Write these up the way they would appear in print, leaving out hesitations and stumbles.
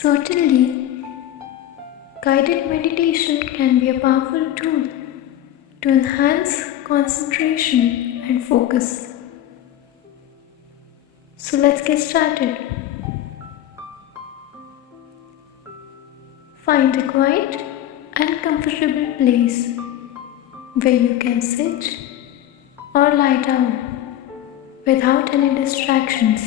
Certainly, guided meditation can be a powerful tool to enhance concentration and focus. So let's get started. Find a quiet and comfortable place where you can sit or lie down without any distractions.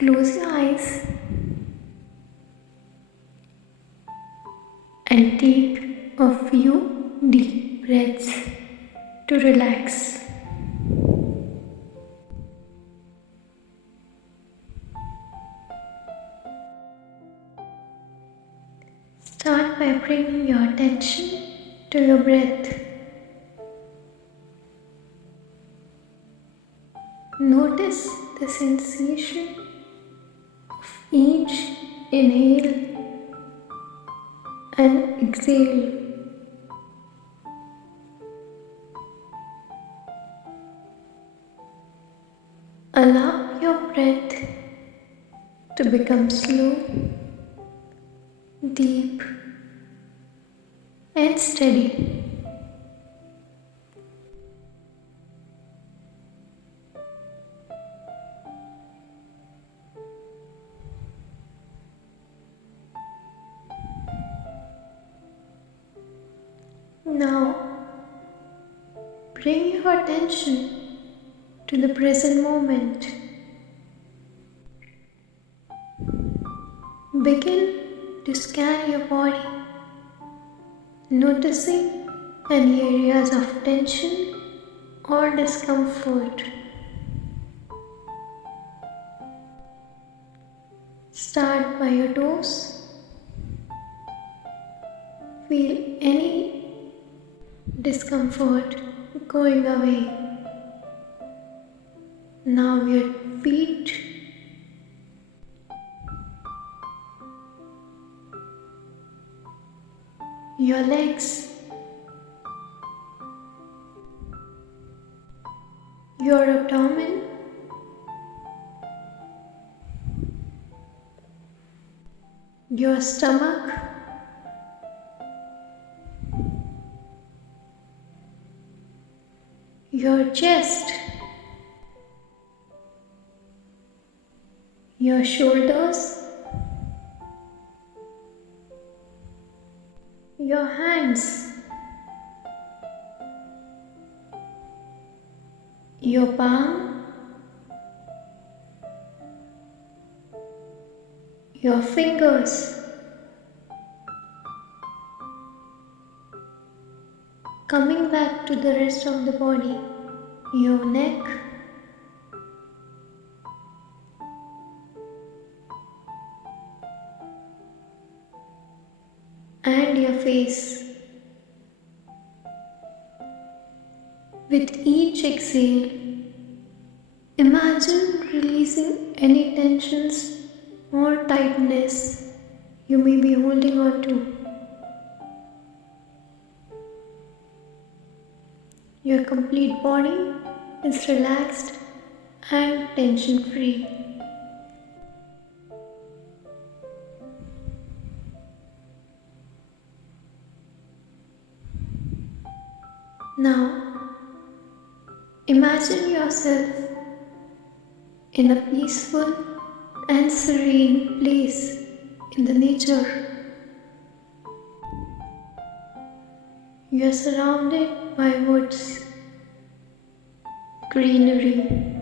Close your eyes and take a few deep breaths to relax. Start by bringing your attention to your breath. Notice the sensation of each inhale and exhale. Allow your breath to become slow, deep, and steady. Now, bring your attention to the present moment. Begin to scan your body, noticing any areas of tension or discomfort. Start by your toes. Feel any discomfort going away. Now your feet. Your legs. Your abdomen. Your stomach. Your chest. Your shoulders. Your hands. Your palm. Your fingers. Coming back to the rest of the body, your neck, and your face. With each exhale, imagine releasing any tensions or tightness you may be holding on to. Your complete body is relaxed and tension-free. Now, imagine yourself in a peaceful and serene place in the nature. You are surrounded by woods, greenery,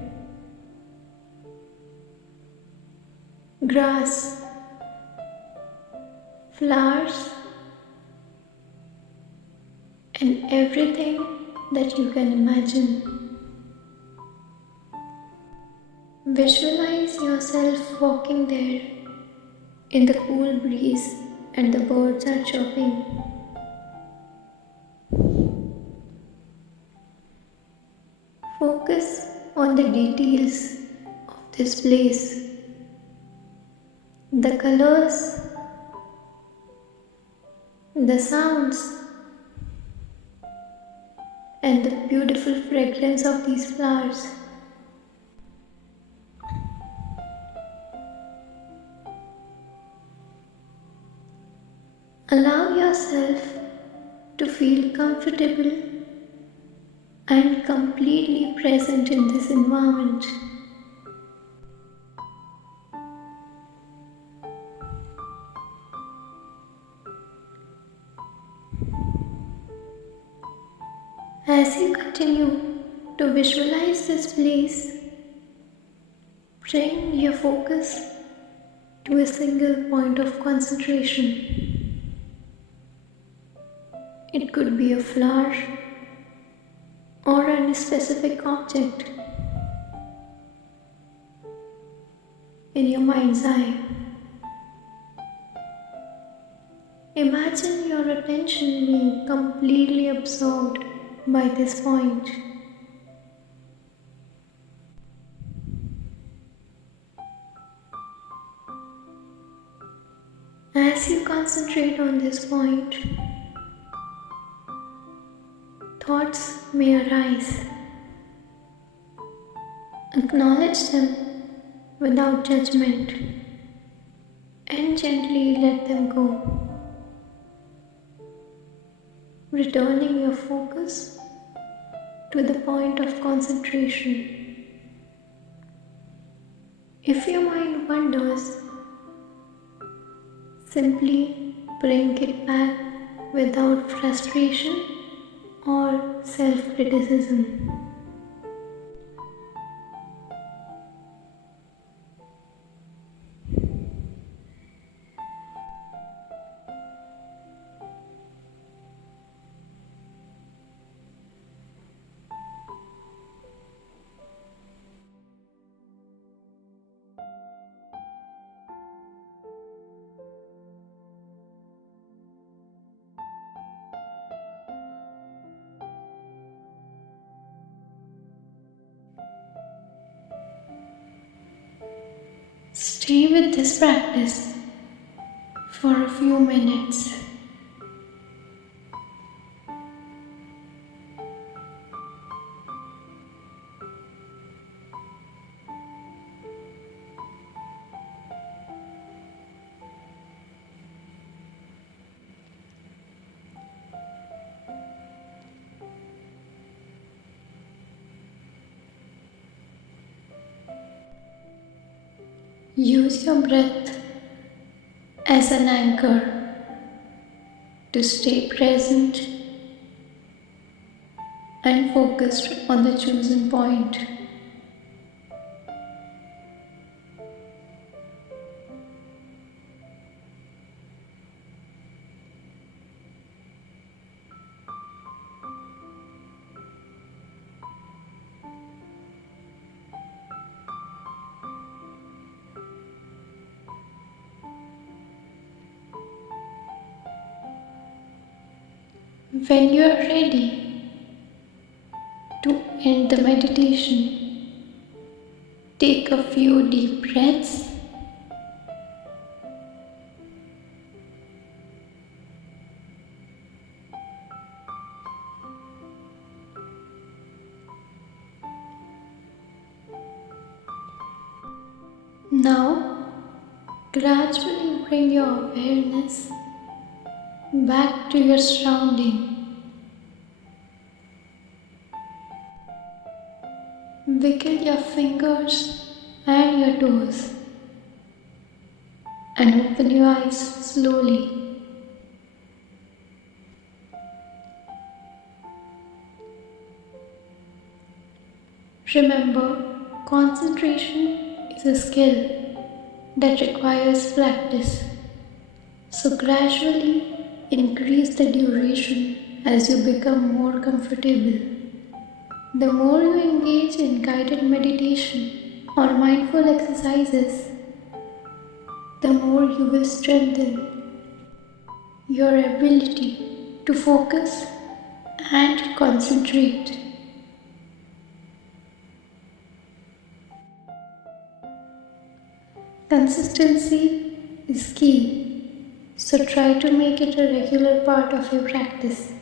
grass, flowers, and everything that you can imagine. Visualize yourself walking there in the cool breeze and the birds are chirping. Focus on the details of this place, the colors, the sounds, and the beautiful fragrance of these flowers. Allow yourself to feel comfortable and completely present in this environment. As you continue to visualize this place, bring your focus to a single point of concentration. It could be a flower or any specific object in your mind's eye. Imagine your attention being completely absorbed by this point. As you concentrate on this point, thoughts may arise. Acknowledge them without judgment and gently let them go, returning your focus to the point of concentration. If your mind wanders, simply bring it back without frustration or self-criticism. Stay with this practice for a few minutes. Use your breath as an anchor to stay present and focused on the chosen point. When you are ready to end the meditation, take a few deep breaths. Now, gradually bring your awareness back to your surrounding. Wiggle your fingers and your toes and open your eyes slowly. Remember, concentration is a skill that requires practice. So gradually increase the duration as you become more comfortable. The more you engage in guided meditation or mindful exercises, the more you will strengthen your ability to focus and concentrate. Consistency is key, so try to make it a regular part of your practice.